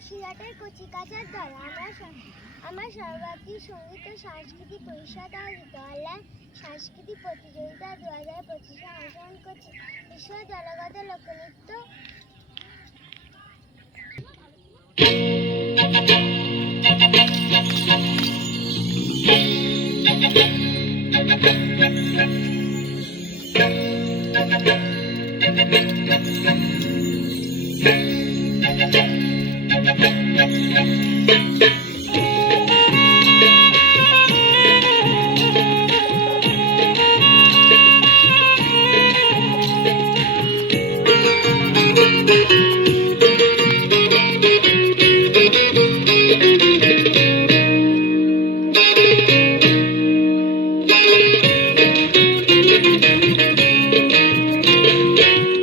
বসিরহাটের কচিকাঁচার দল। আমার সর্বাধিক সঙ্গীত ও সাংস্কৃতিক পরিষদ আয়োজিত অনলাইন সাংস্কৃতিক প্রতিযোগিতা 2025 অংশগ্রহণ করছি। বিশ্ব দলগত লোকনৃত্য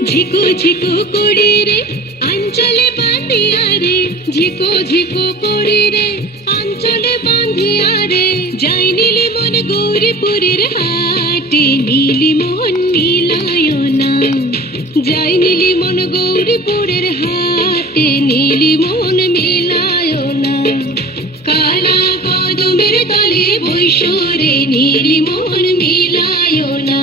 ঝিকো ঝিকো করি রে আঞ্চলে বাঁধিয়া রে, ঝিকো ঝিকো করি রে আঞ্চলে বাঁধিয়া রে, যাই নীলি মন গৌরীপুরের হাটে, নীলি মোহন মিলায় না, যাই নীলি মন গৌরীপুরের হাটে, নীলি মোহন মিলায় না, কালা কদমের তলে বৈশরে নীলি মোহন মিলায় না,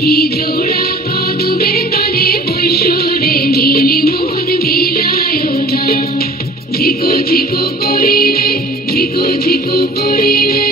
কি জোড়া কদমের তলে বৈশরে নীলি মোহন মিলায় না, ঝিকো ঝিকো করি রে, ঝিকো ঝিকো করি রে।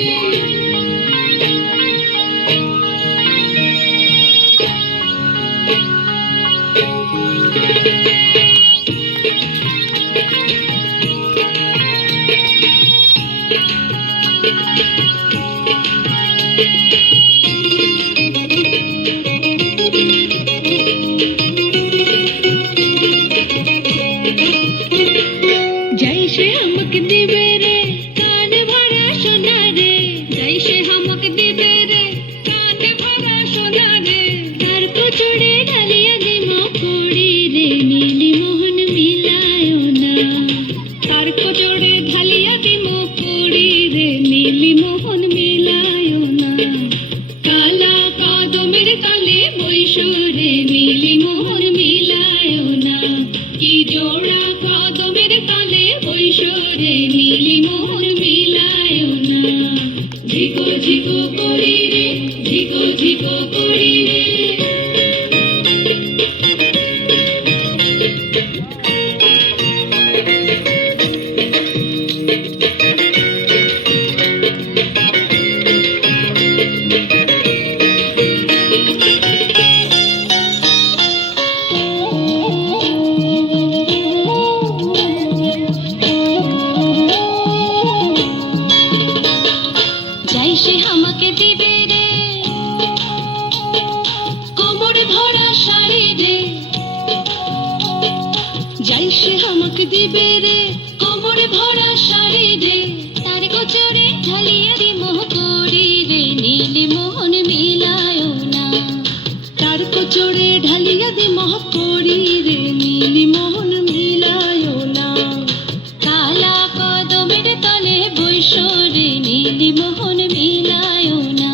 जैसे हमक दिवे रे कान भरा सोना रे, जैसे हमक दिवे रे कान भरा सोना रे, तार को चूड़े ढालिया दी मोकोड़ी रे, नीली मोहन मिलायो ना, तार को चूड़े ढालिया दी मोकोड़ी रे, नीली मोहन मिलायो ना, काला कदमेर तले बैशरे नीली मोहन मिलायो ना, की जोड़ा कदमेर तले বৈশরে নীলি মোহন মিলায় না, ঝিকো ঝিকো করি রে, ঝিকো ঝিকো করি রে। जैसे हमके दिवे रे कोमर भरा शाड़ी रे, जैसे हमके दिवे रे कोमर भरा शाड़ी रे, तार को चोरे ढालिया दी मोह कोड़ी रे, नीली मोहन मिलायो ना, तार को चोरे ढालिया दी मोह कोड़ी रे, नीली मोहन मिलायो ना, काला कदमेर तले বৈশরে নীলি মোহন মিলায় না,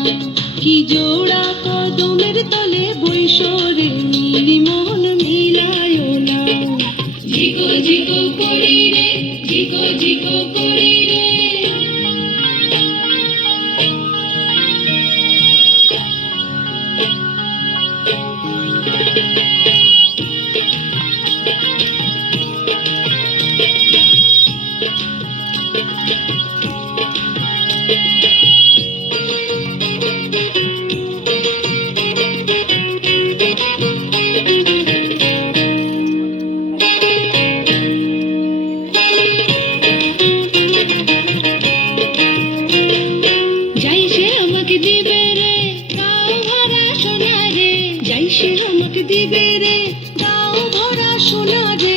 কি জোড়া কদমের তলে বৈশরে নীলি মোহন মিলায় না, ঝিকো ঝিকো করি রে, ঝিকো ঝিকো করি রে। जैसे हमक दिवे रे गाँव भरा सोना रे, जैसे हमक दिवे रे गाँव भरा सोना रे,